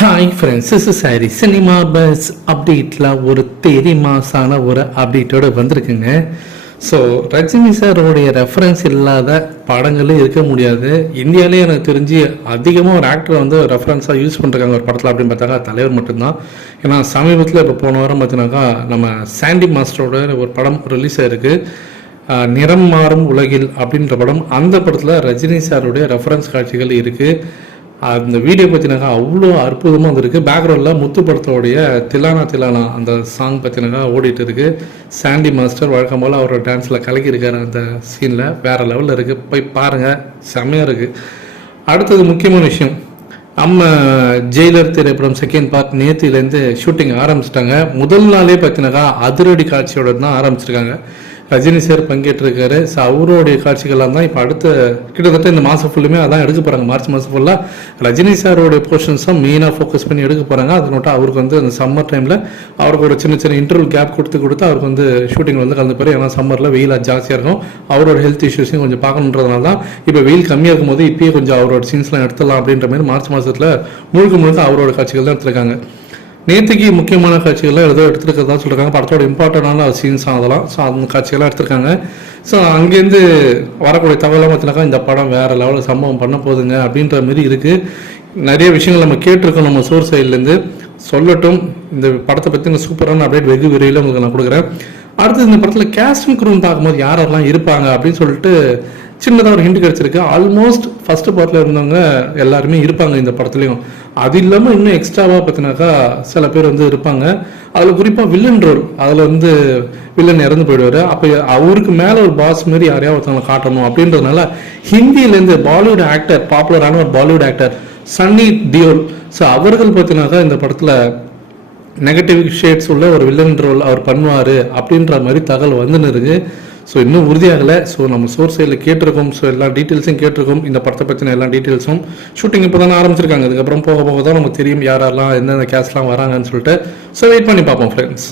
Hi friends, this is Harry. Cinema bus அப்டேட்டில் ஒரு தேரி மாசான ஒரு அப்டேட்டோடு வந்திருக்குங்க. ஸோ ரஜினி சாரோடைய ரெஃபரன்ஸ் இல்லாத படங்களும் இருக்க முடியாது. இந்தியாவிலே எனக்கு தெரிஞ்சு அதிகமாக ஒரு ஆக்டரை வந்து ரெஃபரன்ஸாக யூஸ் பண்ணுறாங்க ஒரு படத்தில் அப்படின்னு பார்த்தாக்கா தலைவர் மட்டும்தான். ஏன்னா சமீபத்தில் இப்போ போன வாரம் பார்த்தீங்கன்னாக்கா நம்ம சாண்டி மாஸ்டரோட ஒரு படம் ரிலீஸ் ஆகிருக்கு, நிறம் மாறும் உலகில் அப்படின்ற படம். அந்த படத்தில் ரஜினி சாருடைய ரெஃபரன்ஸ் காட்சிகள் இருக்குது. அந்த வீடியோ பார்த்தினாக்கா அவ்வளோ அற்புதமாக வந்துருக்கு. பேக்ரவுண்டில் முத்து படத்தோடைய திலானா திலானா அந்த சாங் பார்த்தினாக்கா ஓடிட்டு இருக்குது. சாண்டி மாஸ்டர் வழக்கம் போல் அவரோட டான்ஸில் கலக்கியிருக்காரு. அந்த சீனில் வேறு லெவலில் இருக்குது, போய் பாருங்கள், செம்மையாக இருக்குது. அடுத்தது முக்கியமான விஷயம், நம்ம ஜெயிலர் திரைப்படம் செகண்ட் பார்ட் நேற்றுலேருந்து ஷூட்டிங் ஆரம்பிச்சிட்டாங்க. முதல் நாளே பார்த்தினாக்கா அதிரடி காட்சியோட தான் ஆரம்பிச்சிருக்காங்க. ரஜினி சார் பங்கேற்றிருக்காரு. ஸோ அவருடைய காட்சிகள்லாம் தான் இப்போ அடுத்த கிட்டத்தட்ட இந்த மாதம் ஃபுல்லுமே அதான் எடுக்க போகிறாங்க. மார்ச் மாதம் ஃபுல்லாக ரஜினி சாரோடைய போர்ஷன்ஸ் தான் மெயினாக ஃபோக்கஸ் பண்ணி எடுக்க போகிறாங்க. அது மட்டும் அவருக்கு வந்து அந்த சம்மர் டைமில் அவருக்கு ஒரு சின்ன சின்ன இன்டர்வல் கேப் கொடுத்து அவருக்கு வந்து ஷூட்டிங் வந்து கலந்து போய், ஏன்னா சம்மரில் வெயிலாக ஜாஸ்தியாக இருக்கும். அவரோட ஹெல்த் இஷ்யூஸையும் கொஞ்சம் பார்க்கணுன்றதுனால தான் இப்போ வெயில் கம்மியாக இருக்கும்போது இப்பயே கொஞ்சம் அவரோட சீன்ஸ்லாம் எடுத்துடலாம் அப்படின்ற மாதிரி மார்ச் மாதத்தில் முழுக்க அவரோட காட்சிகள் தான் எடுத்துருக்காங்க. நேற்றுக்கு முக்கியமான காட்சிகள்லாம் எடுத்துருக்கிறதா சொல்லியிருக்காங்க. படத்தோட இம்பார்ட்டண்டான சீன்ஸ் அதெல்லாம். ஸோ அந்த காட்சிகள்லாம் எடுத்திருக்காங்க. ஸோ அங்கேருந்து வரக்கூடிய தகவலாம் பார்த்தினாக்கா இந்த படம் வேறு லெவலில் சம்பவம் பண்ண போகுதுங்க அப்படின்ற மாதிரி இருக்குது. நிறைய விஷயங்கள் நம்ம கேட்டிருக்கோம் நம்ம சோர்ஸ் சைட்லேருந்து. சொல்லட்டும், இந்த படத்தை பற்றி சூப்பரான அப்டேட் வெகு விரைவில் உங்களுக்கு நான் கொடுக்குறேன். அடுத்து இந்த படத்தில் கேஸ்டிங் க்ரூன்னு பார்க்கும்போது யாரெல்லாம் இருப்பாங்க அப்படின்னு சொல்லிட்டு சின்னதாக ஒரு ஹிண்ட் கிடச்சிருக்கு. ஆல்மோஸ்ட் ஃபஸ்ட்டு பார்ட்டில் இருந்தவங்க எல்லாருமே இருப்பாங்க இந்த படத்துலையும். அது இல்லாமல் இன்னும் எக்ஸ்ட்ராவாக பார்த்தினாக்கா சில பேர் வந்து இருப்பாங்க. அதில் குறிப்பாக வில்லன் ரோல், அதில் வந்து வில்லன் இறந்து போயிடுவார். அப்போ அவருக்கு மேலே ஒரு பாஸ் மாரி யாரையாவது ஒருத்தவங்களை காட்டணும் அப்படின்றதுனால ஹிந்தியிலேருந்து பாலிவுட் ஆக்டர், பாப்புலரான ஒரு பாலிவுட் ஆக்டர் சன்னி தியோல், ஸோ அவர்கள் பார்த்தினாக்கா இந்த படத்தில் நெகட்டிவ் ஷேட்ஸ் உள்ள ஒரு வில்லன் ரோல் அவர் பண்ணுவார் அப்படின்ற மாதிரி தகவல் வந்துன்னு இருக்குது. ஸோ இன்னும் உறுதியாகலை. ஸோ நம்ம சோர்ஸ் சைடில் கேட்டிருக்கோம். ஸோ எல்லா டீட்டெயில்ஸும் கேட்டிருக்கோம். இந்த படத்தை பற்றின எல்லா டீட்டெயில்ஸும் ஷூட்டிங் இப்போ தானே ஆரம்பிச்சிருக்காங்க. அதுக்கப்புறம் போக தான் நமக்கு தெரியும் யாரெல்லாம் எந்தெந்த கேஸ்லாம் வராங்கன்னு சொல்லிட்டு. ஸோ வெயிட் பண்ணி பார்ப்போம் ஃப்ரெண்ட்ஸ்.